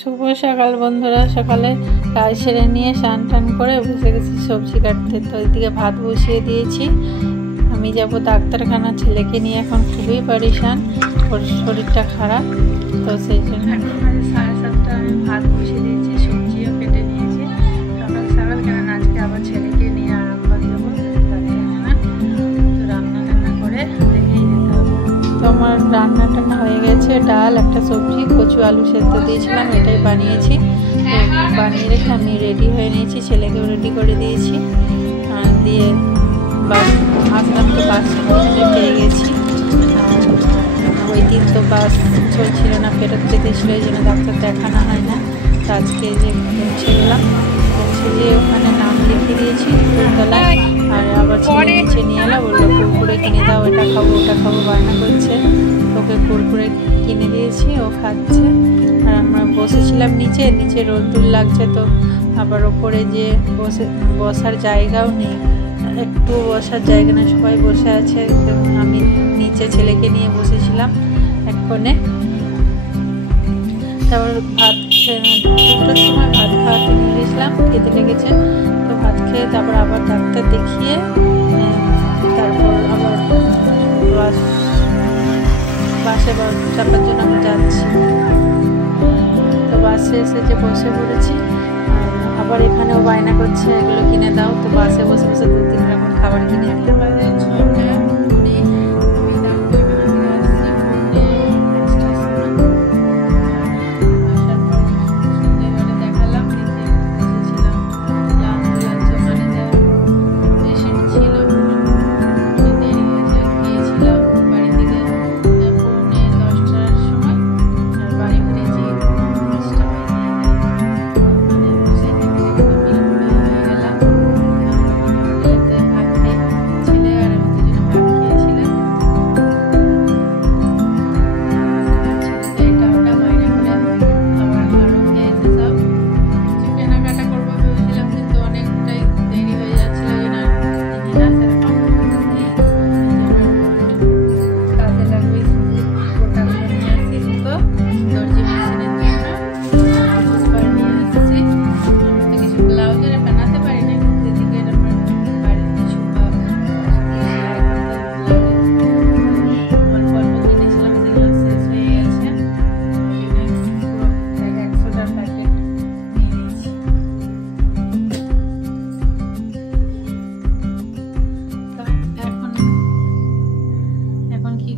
শুভ সকাল বন্ধুরা। সকালে কাজ সেরে নিয়ে স্নান টান করে বসে গেছি সবজি কাটতে। তো ওইদিকে ভাত বসিয়ে দিয়েছি। আমি যাব ডাক্তারখানা, ছেলেকে নিয়ে এখন খুবই পরেশান, ওর শরীরটা খারাপ। তো সেই জন্য এখন 7:30 আমি ভাত বসিয়ে দিয়েছি, সবজিও কেটে নিয়েছি। সকাল সকাল কেন আজকে আবার ছেলেকে নিয়ে আরামবাগ যাবো ডাক্তারখানা। তো রান্না টান্না করে দেখেই যেতে হবে। তো আমার রান্না টান্না হয়ে গেছে, ডাল, একটা সবজি, কচু আলু সেদ্ধ দিয়েছিলাম, এটাই বানিয়েছি। তো বানিয়ে রেখে আমি রেডি হয়ে নিয়েছি, ছেলেকেও রেডি করে দিয়েছি। দিয়ে বাস আসলাম, তো বাস পেয়ে গেছি। ওই দিন তো বাস চলছিল না, ফেরত যেতেছিল, এই জন্য ডাক্তার দেখানো হয় না। তো আজকে যে পৌঁছে গেলাম, পৌঁছে যেয়ে ওখানে নাম লিখে দিয়েছি ফুলতলায়। আর আবার ছেলে নিচে নিয়ে এলো, বললো কুরকুরে কিনে দাও, এটা খাবো ওটা খাবো বায়না করছে। ওকে কুরকুরে কিনে দিয়েছি, ও খাচ্ছে। আর আমরা বসেছিলাম নিচে, নিচে রোদ্দুর লাগছে, তো আবার ওপরে যে বসার জায়গাও নেই, একটু বসার জায়গা না, সবাই বসে আছে। আমি নিচে ছেলেকে নিয়ে বসেছিলাম এক কোণে। তারপর ভাত 2টার সময় ভাত খাওয়াতে নিয়ে গেছিলাম, খেতে লেগেছে। তো ভাত খেয়ে তারপর আবার ডাক্তার দেখিয়ে তারপর আবার বাসে চাপার জন্য আমি যাচ্ছি। তো বাসে এসে যে বসে পড়েছি, আবার এখানেও বায়না করছে এগুলো কিনে দাও। তো বাসে বসে বসে 2-3 রকম খাবার কিনে দিতে পারে।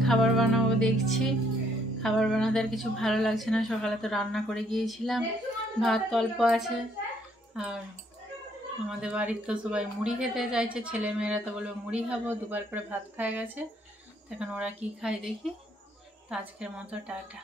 খাবার বানাবো দেখছি, খাবার বানাতে আর কিছু ভালো লাগছে না। সকালে তো রান্না করে গিয়েছিলাম, ভাত অল্প আছে। আর আমাদের বাড়ির তো সবাই মুড়ি খেতে চাইছে, ছেলে মেয়েরা তো বলবে মুড়ি খাবো, 2বার করে ভাত খায় গেছে। এখন ওরা কি খায় দেখি। তো আজকের মতো টাটা।